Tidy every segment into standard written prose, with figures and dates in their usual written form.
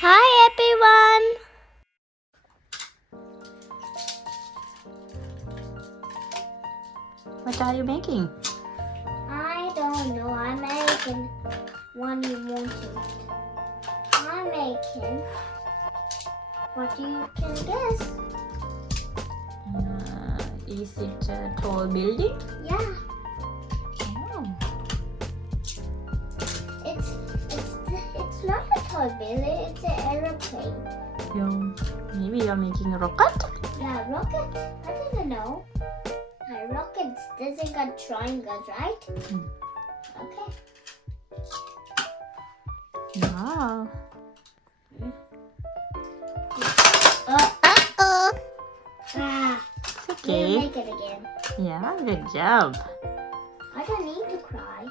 Hi everyone! What are you making? I don't know. I'm making one you want to eat. I'm making what you can guess. Is it a tall building? Yeah, Oh. it's not a tall building. It's an aeroplane. Maybe you're making a rocket? Yeah, rocket. I didn't know. Rockets doesn't got triangles, right? Okay. Wow. Ah, It's we'll okay. make it again. Yeah, good job. I don't need to cry.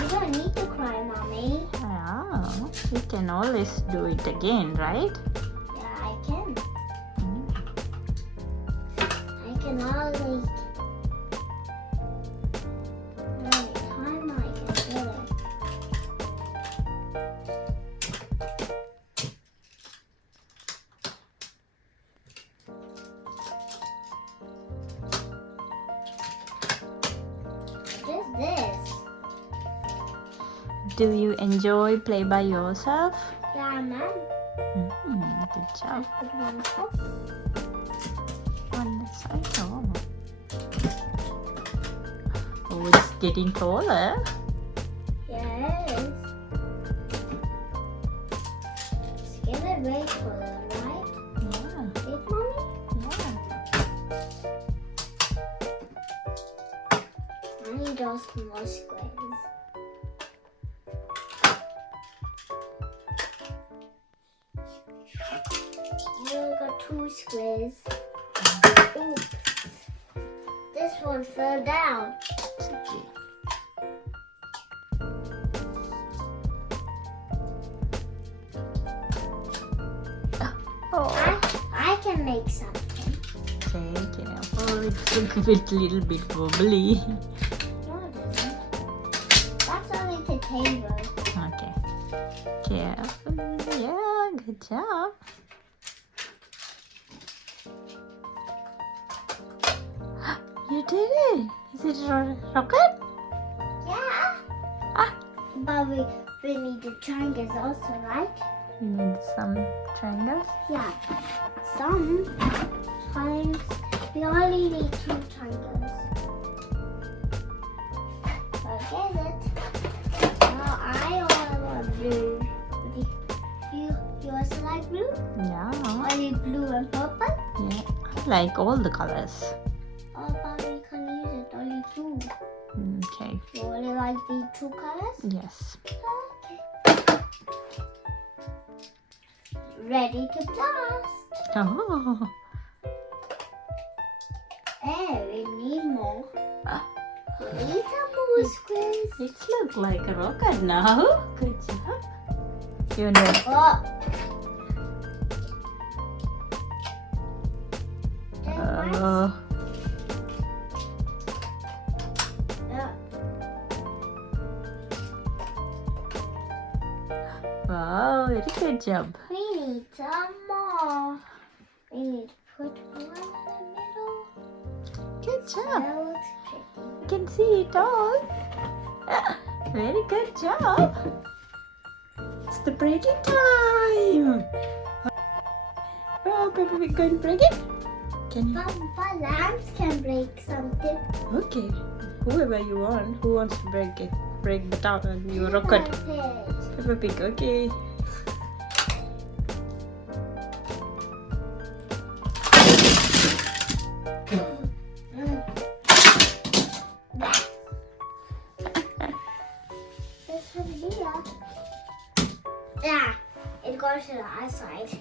You don't need to cry, Mommy. Yeah, you can always do it again, right? Yeah, I can. I can always. Anytime I can do it. What is this? Do you enjoy play by yourself? Yeah, Mom. Good job. Put one up. On the side. Oh, it's getting taller. Yes. It's getting way taller, right? Yeah. Right, Mommy? Yeah. I need those more squares. You got 2 squares. Oops. This one fell down. It's okay. Oh. I can make something. Take careful. It's a little bit wobbly. No, it isn't. That's only the table. Okay. Careful. Yeah, good job. You did it. Is it a rocket? Yeah. Ah. But we need the triangles also, right? You need some triangles. Yeah. Sometimes we only need 2 triangles. Okay, it. Now I want blue. You also like blue? Yeah. Only blue and purple? Yeah. I like all the colors. Oh, but we can use it only 2. Okay. You only like the 2 colors? Yes. Okay. Ready to blast. Oh. Hey, we need more. Ah. We need some more squares. It looks like a rocket now. Good job. You know. Oh. Wow, very good job. We need some more. We need to put one in the middle. Good job. That looks pretty. You can see it all. Very good job. It's the breaking time. Oh, baby, we're going to break it? Can you? But lambs can break something. Okay. Whoever you want. Who wants to break it? Break the top and your rocket. Peppa Pig, okay. This one here. Yeah, it goes to the other side.